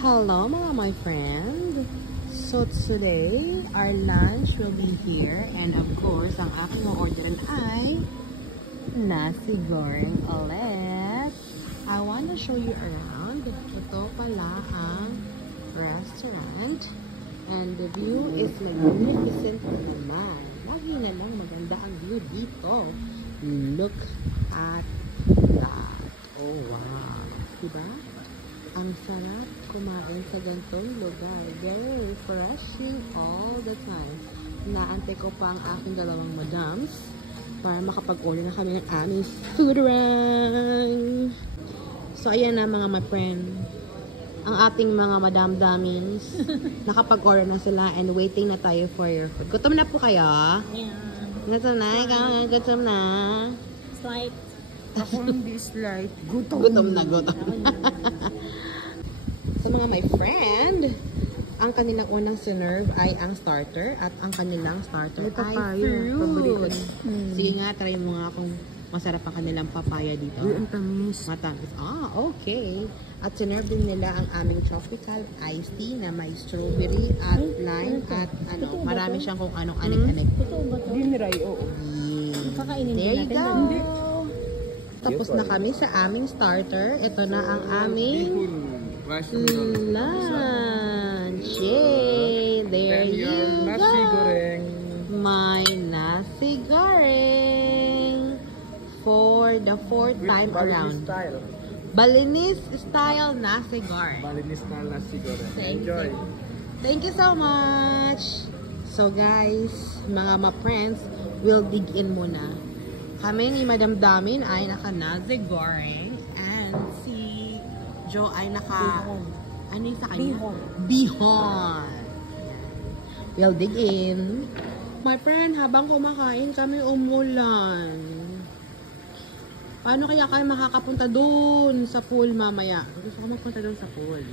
Hello mga my friend. So today, our lunch will be here. And of course, ang aking orderan ay nasi goreng ulit. I want to show you around. Ito pala ang restaurant. And the view is magnificent naman. Lagi na lang maganda ang view dito. Look at that. Oh wow. Diba? Ang sarap kumain sa ganitong lugar. Very refreshing all the time. Naantay ko pa ang aking dalawang madams para makapag-order na kami ng aming food run. So, ayan na mga my friend. Ang ating mga madam damins. Nakapag-order na sila and waiting na tayo for your food. Gutom na po kayo? Yeah. Gutom na? Gutom na? Slight. Ako hindi slight. Gutom. Gutom na, gutom. So mga my friend, ang kanilang unang sinerve ay ang starter at ang kanilang starter ay papaya. fruit. Sige nga, try mo nga kung masarap ang kanilang papaya dito. Ang tamis. Matamis. Ah, okay. At sinerve din nila ang aming tropical iced tea na may strawberry at lime at ano, marami siyang kung anong anik-anik. Totoo ba ito? Dinray, oo. Kakainin There you natin go. lang. Tapos na kami sa aming starter. Ito na ang aming lunch. Yay! There you Nasi go. goreng. My nasi goreng for the fourth time around. Style. Balinese style nasi goreng. Balinese style nasi goreng. Thank Enjoy. you. Thank you so much. So guys, mga ma-friends, we'll dig in muna. Kami ni Madam Damin ay naka nasi goreng and si Joe ay naka ano yung sa kanya? Bihon. We'll dig in. My friend, habang kumakain kami umulan. Paano kaya kayo makakapunta dun sa pool mamaya? Gusto ko magpunta dun sa pool.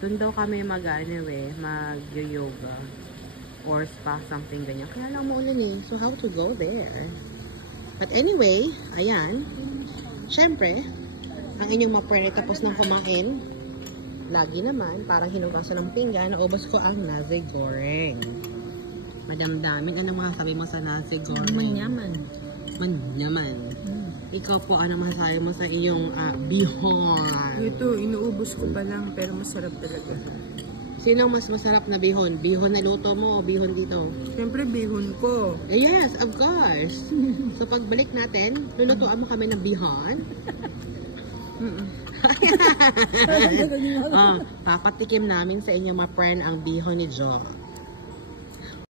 Dun daw kami mag-yoga or spa, something ganyan. Kaya lang maulan eh. So how to go there? But anyway, ayan. Siyempre, ang inyong ma-friend tapos nang kumain. Lagi naman, parang hinugasan ng pinggan, naubos ko ang nasi goreng. Madam Damin, anong masasabi mo sa nasi goreng? Manyaman. Manyaman. Ikaw po, anong masasabi mo sa iyong bihon? Ito, inuubos ko pa lang pero masarap talaga. Sinong mas masarap na bihon? Bihon na luto mo o bihon dito? Siyempre, bihon ko. Yes, of course. So pagbalik natin, lulutuan mo kami ng bihon. Papatikim namin sa inyo, my friend, ang bihon ni Jo.